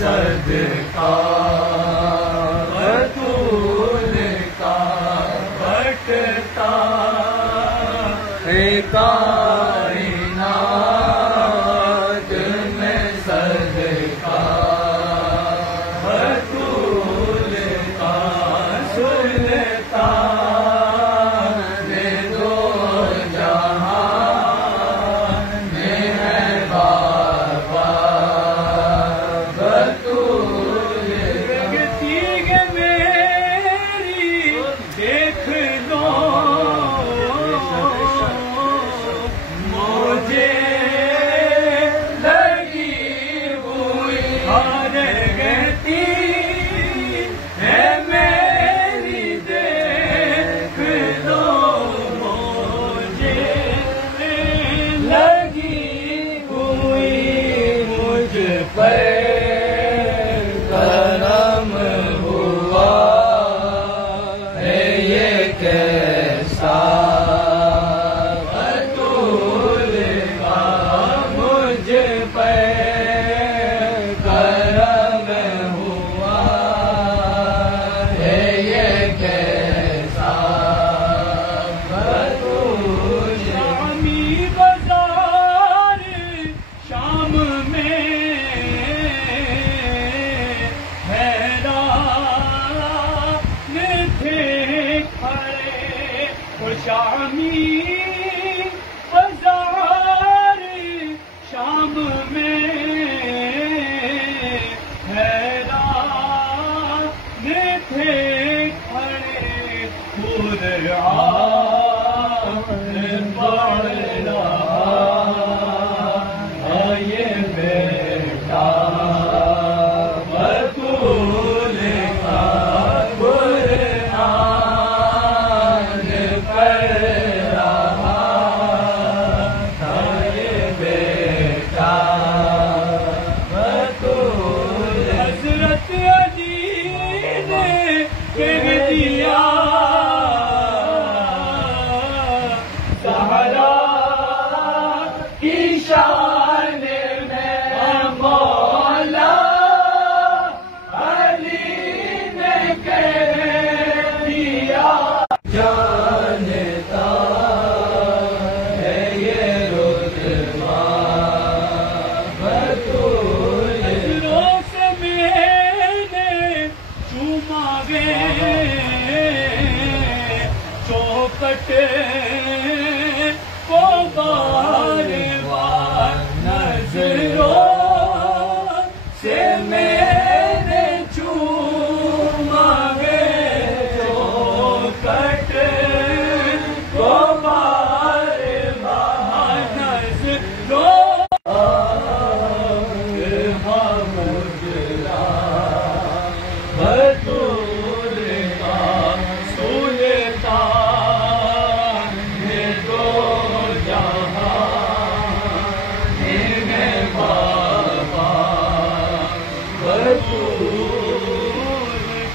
صدقہ تو کائنات میں صدقہ بطول کا سلطان دو جہان میں ہے بابا بطول لگتی ہے میری دیکھ لو مجھے لگی ہوئی ہر گتی ہے میری دیکھ لو مجھے لگی ہوئی مجھ پر کرم ہوا ہے یہ کیسا بطول کا مجھ پر کرم ہوا ہے یہ کیسا بطول شامی بازار شام میں حیران تھے کھڑے وہ شامی بازار شام میں حیران تھے کھڑے قرآن پڑھ رہا یہ بیٹا بطول کا قرآن پڑھ رہا تھا یہ بیٹا بطول حضرت علی نے کہہ دیا زہرا کی شان میں مولا علی نے کہہ دیا جانتا ہے یہ رتبہ بطول نظروں سے میں نے چوما گے چوکٹ کو بار بار نظروں سے میں نے چوما گے چوکٹ کو بار بار نظروں بطول کا سلطان دو جہان میں بابا بطول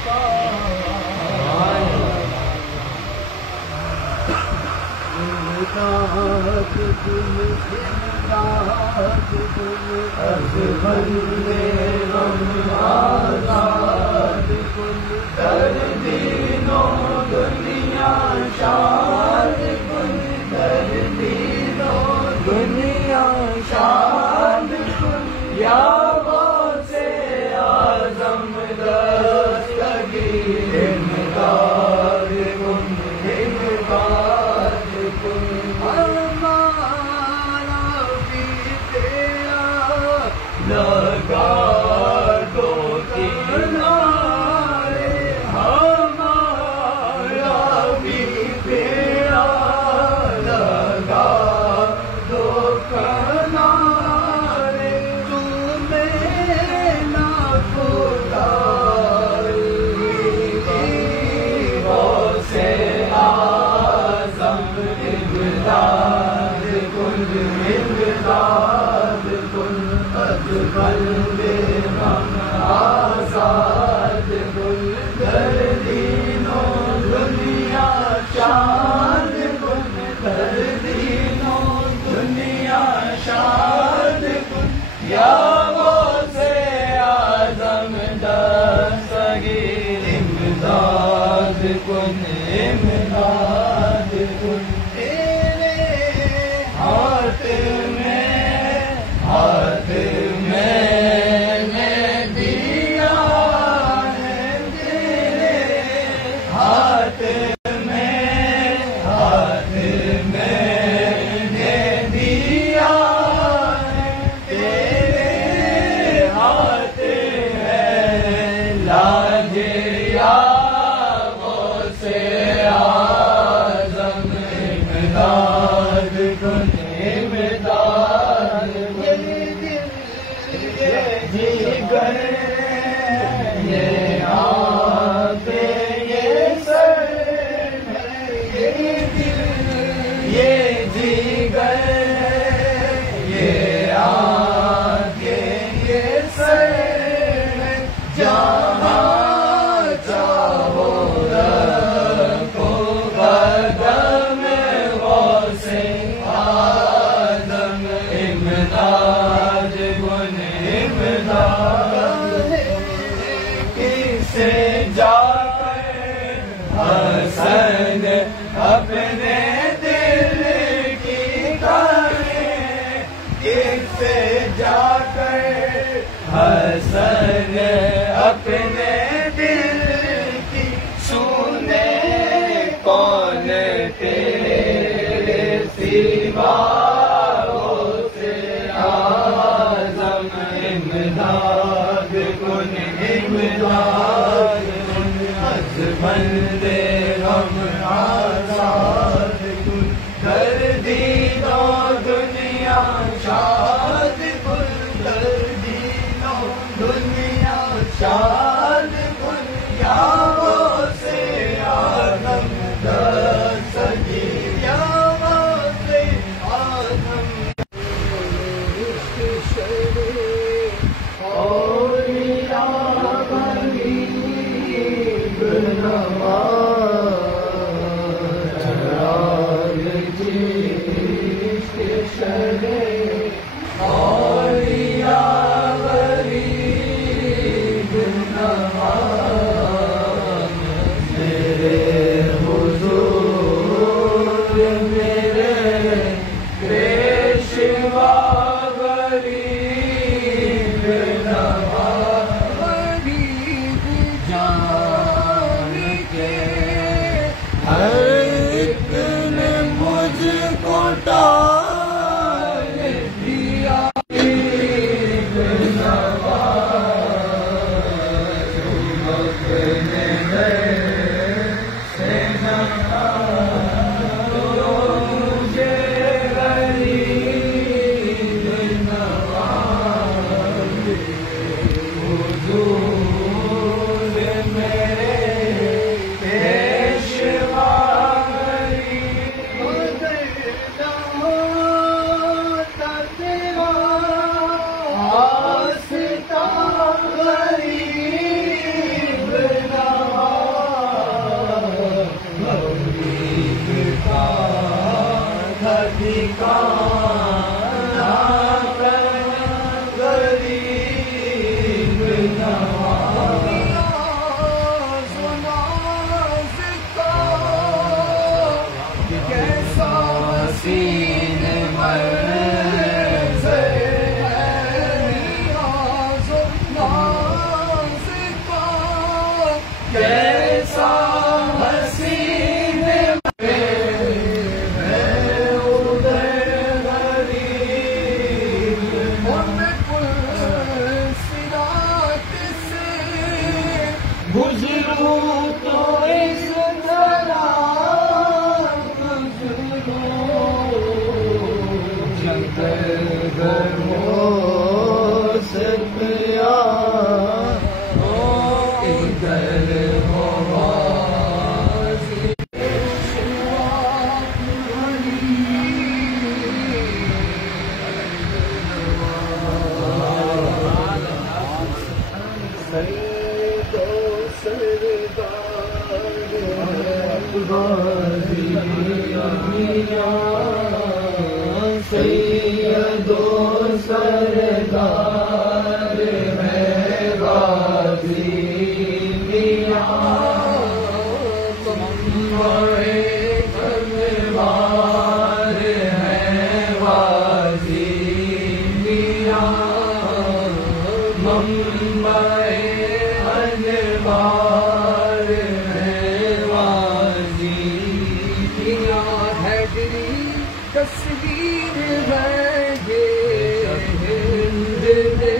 کا از بندے غم آزاد کن در دینوں دنیا شاد کن در دینوں دنیا شاد کن یا غوث اعظم دستگیر امداد کن امداد کن ہمارا بھی تیرا لگا دو کنارے ہمارا بھی تیرا لگا دو کنارے تمہیں نہ غوث اعظم امداد کن امداد کن از بندے غم آزاد کن در دینوں دنیا شاد کن در دینوں دنیا شاد کن یا غوث اعظم دستگیر امداد کن امداد کن تیرے امداد یہ دل یہ جگر یہ آنکھیں یہ سر یہ دل یہ جگر یہ آنکھیں یہ سر جہاں چاہو رکھو قدم غوث آدم امداد گن امداد کسے جا کر حسن اپنے دل کی کہیں کسے جا کر حسن اپنے دل کی سنے کون تیرے سوا سے آزم امداد کن امداد از بندے غم آزاد کن کر دینوں دنیا شاد کن کر دینوں دنیا شاد کن یا وہ سے آدم دستگی یا وہ سے آدم اور یا غریب نواز چراغ جس شرے اور یا غریب نواز میرے حضور میرے پیشوا غریب نواز غریب جان کے ہر ایک نے مجھ کو ڈال دیا غریب نواز تم اپنے گھر سے مجھے غریب نواز حضور میرے پیشوا غریب تیرا آستا غریب نواز غریب کا ٹھکانا غریب نواز کیسا حسین منظر ہے نیاز و ناز کا کیسا حسین میں ادھر غریب ہم کل صراط سے گزروں تو اس طرح سے پیا ادھر سید و سردار ہے غازی میاں منبع انوار ہے غازی میاں منبع انوار ہے غازی میاں حیدری تصویر ہے یہ ہند میں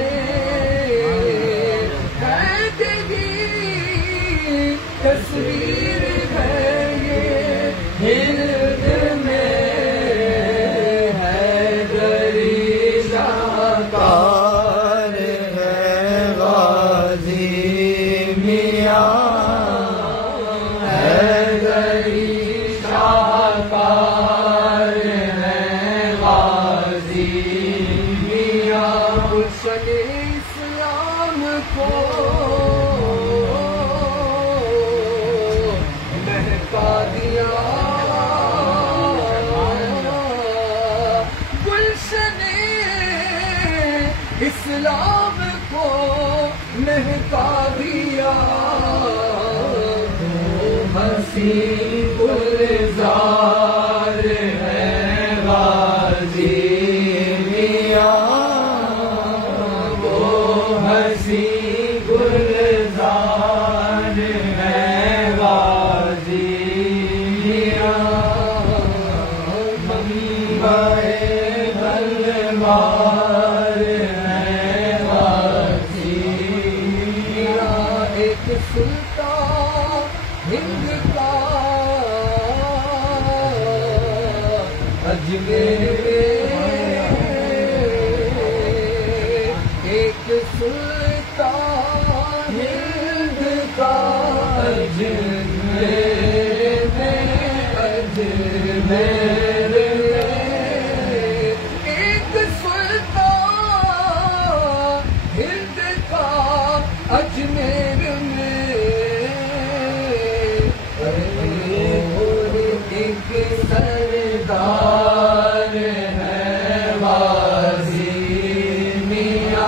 تصویر ہے یہ ہند میں ہے اسلام کو مہکا دیا ہنسی گلزار ہے غازی میاں وہ ہنسی گلزار ہے غازی میاں منبعِ تلوار ہے غازی میاں ایک سلطان ہند کا اجمیر ایک سلطان ہند کا اجمیر ایک سلطان ہند کا اجمیر میں ایک سردار ہے غازی میاں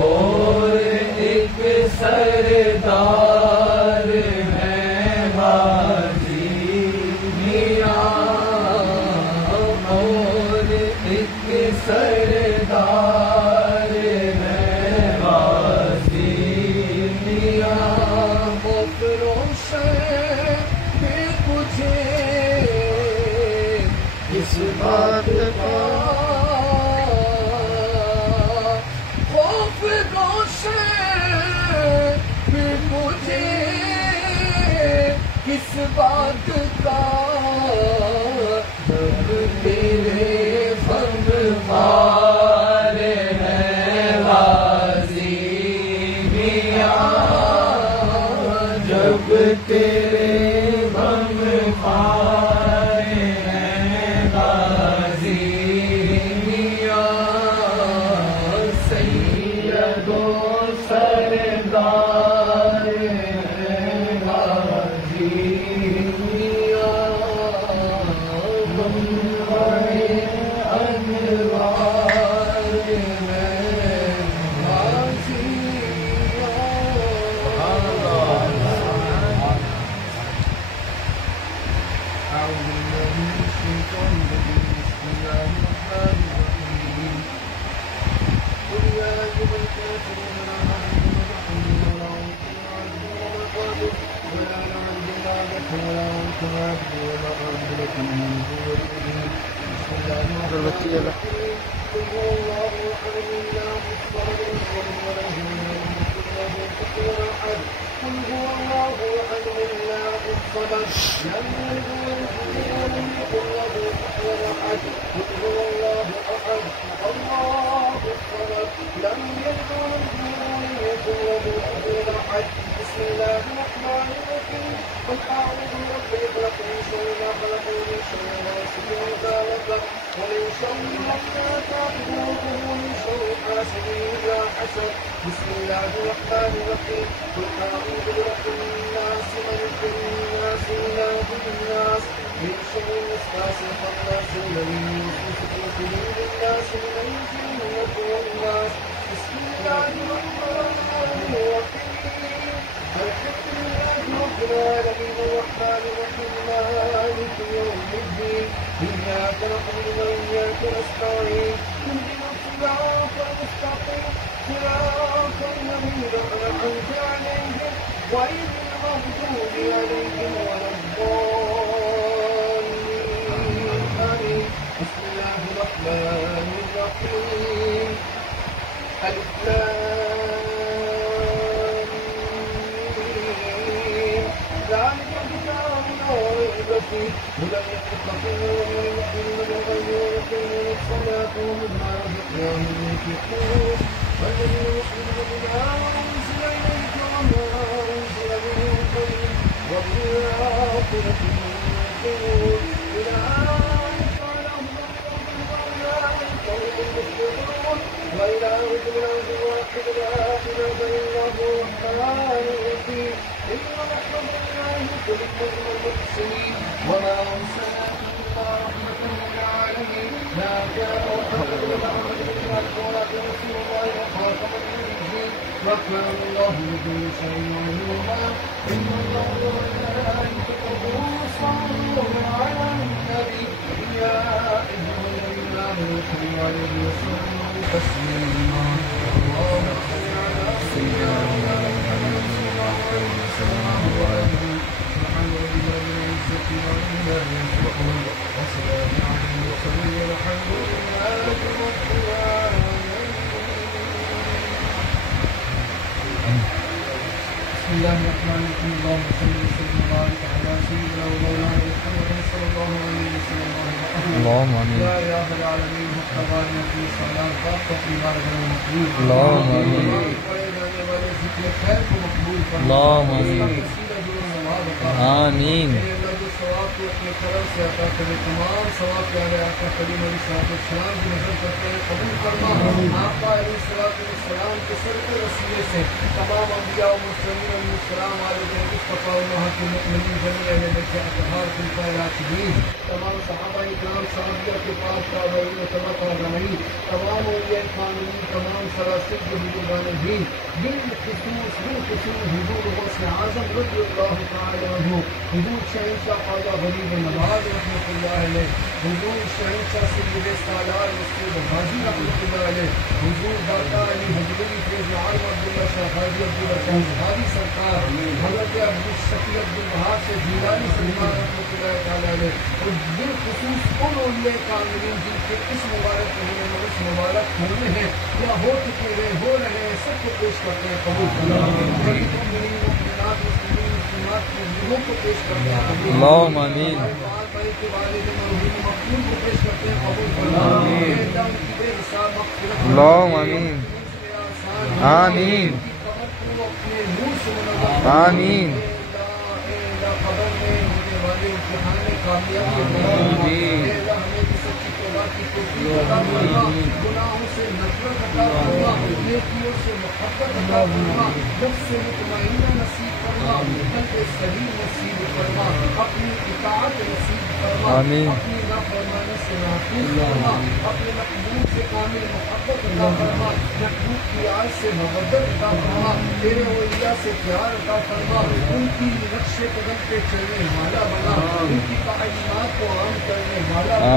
اور ایک سردار ہے غازی میاں اور ایک سردار ہے غازی میاں خوف روشن مجھے اس بات کا خوف روشن مجھے کس بات کا جب تیرے غم خوار ہے غازی میاں جب تیرے غم خوار ہے غازی میاں سید و سردار ہے غازی میاں منبعِ انوار ہے غازی أعوذ بالله من الشيطان الرجيم بسم الله الرحمن الرحيم قل يا أيها الكافرون لا أعبد ما تعبدون ولا أنتم عابدون ما أعبد ولا أنا عبد ما عبدتم ولا أنتم عابدون ما أعبد لكم من دون بسم الله الرحمن الرحيم قل هو الله أحد الله الصمد لم يلد ولم يولد ولم يكن له كفوا أحد قل هو الله أحد الله الصمد لم يلد ولم يكن له كفوا أحد قل هو الله أحد الله الصمد لم يلد ولم يكن له كفوا أحد بسم الله الرحمن الرحيم قل أعوذ برب الفلق من شر ما خلق ومن شر غاسق إذا وقب ومن شر النفاثات في العقد ومن شر حاسد إذا حسد بسم الله الرحمن الرحيم قل أعوذ برب الناس ملك الناس إله الناس من شر الوسواس الخناس الذي يوسوس في صدور الناس من الجنة والناس بسم الله الرحمن الرحيم الحمد لله رب العالمين الرحمن الرحيم مالك يوم الدين إياك نعبد وإياك نستعين اهدنا الصراط المستقيم صراط الذين أنعمت عليهم غير المغضوب عليهم ولا الضالين آمين بسم الله الرحمن الرحيم ألف ذلك الكتاب لا ريب فيه هدى للمتقين والذين يقيمون الصلاة ومما رزقناهم ينفقون والذين يؤمنون بما أنزل إليك وما أنزل من قبلك وبالآخرة هم يوقنون أولئك على هدى من ربهم وأولئك هم المفلحون وإلهكم إله واحد لا إله إلا هو الرحمن الرحيم إن رحمة الله تحب المحسنين وما أرسلناك إلا رحمة للعالمين لا كان وكان الله بكل شيء عليما إن الله وملائكته يصلون على النبي يا أيها الذين آمنوا صلوا عليه وسلموا تسليما اللهم صل على سيدنا محمد صلى الله عليه وسلم سبحان ربك رب العزة عما يصفون وسلام على المرسلين والحمد لله رب العالمين. بسم الله الرحمن الرحيم اللهم صل وسلم وبارك على سيدنا ومولانا محمد صلى الله عليه وسلم. اللهم آمين. يا رب العالمين حق الغالين في الصلاة فاقف عبادة المقبول. اللهم آمين. اللهم آمين. آمين. اپنے کرم سے عطا کرے تمام ثواب پیارے آقا کریم علیہ الصلوۃ والسلام کی نظر کرتے ہیں قبول فرما. آقا علیہ الصلوۃ والسلام کے سر کے وسیلے سے تمام انبیاء و مرسلین علیہ السلام علیہ مصطفیٰ ومحمد المؤمنین جميع اہل بیت اطہار خلفائے راشدین تمام صحابہ کرام صحابیہ کے پاس تابعین و تبع تابعین تمام اولیاء کاملین تمام سراسر کے بزرگان دین بالخصوص حضور غوث اعظم رضی اللہ تعالی عنہ حضور شہنشاہ خواجہ غریب نواز رحمۃ اللہ علیہ حضور شہنشاہ سید سالار مسعود غازی رحمۃ اللہ علیہ حضور داتا علی حضوری فیض العالم عبداللہ شاہ غازی عبداللہ شاہ بخاری سرکار حضرت عبدالشفیع عبدالوہاب سے جیلانی سرکار رحمۃ اللہ تعالی علیہ اور بالخصوص ان اولیاء کاملین جن کے اس مبارک مہینے میں اس مبارک ہونے ہیں یا ہو چکے ہیں ہو رہے ہیں سب کو پیش کرتے ہیں قبول کو پیش کرتے ہیں اللہم آمین. اللہم آمین. آمین. آمین. گناہوں سے نفرت عطا فرما نیکیوں سے محبت عطا فرما نفس مطمئنہ نصیب فرما قلب سلیم نصیب فرما اپنی اطاعت نصیب فرما اپنی نافرمانی سے محفوظ فرما اپنے محبوب سے کامل محبت عطا فرما محبوب کی آج سے محبت عطا فرما تیرے اولیاء سے پیار عطا فرما ان کی نقش قدم پہ چلنے والا بنا ان کی تعلیمات کو عام کرنے والا بنا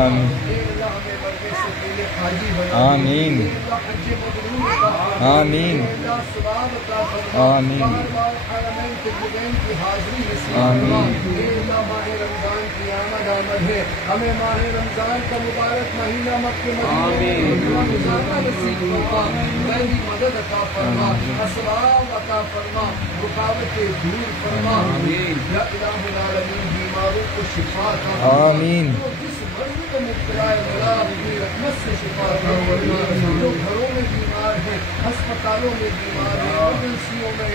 اے اللہ ہمیں مرنے سے پہلے حاجی بنا آمین. اے اللہ حج مبرور عطا آمین. اے اللہ ثواب عطا فرما آمین. بار بار حرمین طیبین کی حاضری نصیب فرما اے اللہ ماہ رمضان کی آمد ہے ہمیں ماہ رمضان کا مبارک مہینہ مکہ مدینہ گزارنا نصیب فرما میری مدد عطا فرما اسباب عطا فرما رکاوٹیں دور فرما یا الہ العالمین بیماروں کو شفا عطا فرما آمین. جس مرض کو مبتلا ہے مولا اپنی رحمت سے شفا عطا فرما جو گھروں میں بیمار ہیں ہسپتالوں میں بیمار ہیں ایمرجنسیوں میں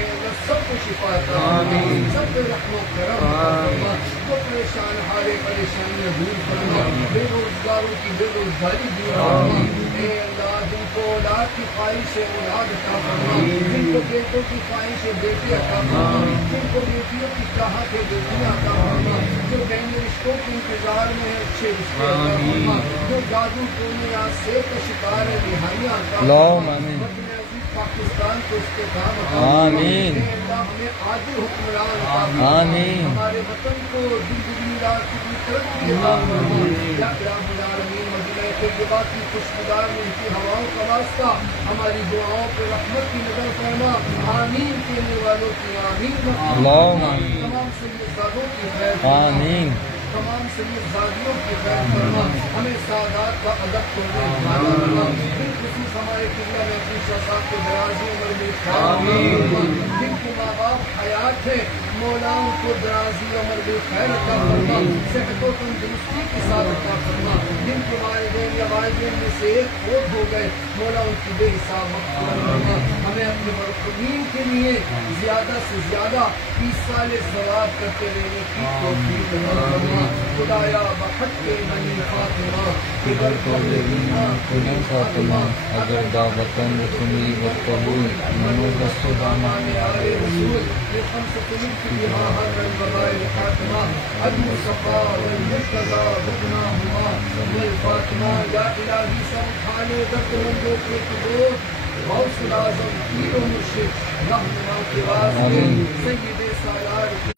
سب کو شفا عطا فرما سب پہ رحم و کرم عطا فرما جو پریشان حال پریشانیاں دور فرما بے روزگاروں کی بے روزگاری دور فرما اے اللہ جن کو اولاد کی خواہش ہے اولاد عطا فرما جن کو بیٹوں کی خواہش ہے بیٹے عطا فرما جن کو بیٹیوں کی چاہت ہے بیٹیاں عطا فرما جو بین رشتوں کے انتظار میں ہے اچھے رشتے عطا فرما جو جادو ٹونے سے کا شکار ہے رہائیاں عطا فرما پاکستان کو اس کے کام آمین. ہمیں عادل حکمران عطا فرما آمین. ہمارے وطن کو زندگی رات کی ترقی عطا فرما یا رب العالمین مدینہ طیبہ کی خوشگوار میں کی ہواؤں کا واسطہ ہماری دعاؤں پہ رحمت کی نظر فرما آمین کہنے والوں کی آمین اللہم آمین. تمام سیدزادوں کی خیر فرما آمین. تمام سیدزادیوں کی خیر فرما ہمیں سعادات کا ادب کرنے والا فرما بالخصوص ہمارے قبلہ میں اپنی صاحب کے درازی عمر میں خیر فرما جن کے ماں باپ حیات ہیں مولا ان کو درازی عمر میں خیر عطا فرما صحت و تندرستی کے ساتھ عطا فرما جن کے والدین یا والدین میں سے ایک فوت ہو گئے مولا ان کی بے حساب مغفرت فرما ہمیں اپنے مرحومین کے لیے زیادہ سے زیادہ 30 سال ثواب کرتے رہنے کی توفیق عطا فرما خدایا بحق بنی فاطمہ قبل قبلنا بنی فاطمہ اگر دعوتاً رسولی والقبول منو رسولانہ آئے رسول یہ خمسۃ الفقہ حضر الوبائل فاطمہ المصطفیٰ والمرتضیٰ بکناہما فاطمہ یا الہی سر اٹھانے درد مندوں کے قبور غوث الاعظم پیر و مرشد رہنما کے واسطے سید سالار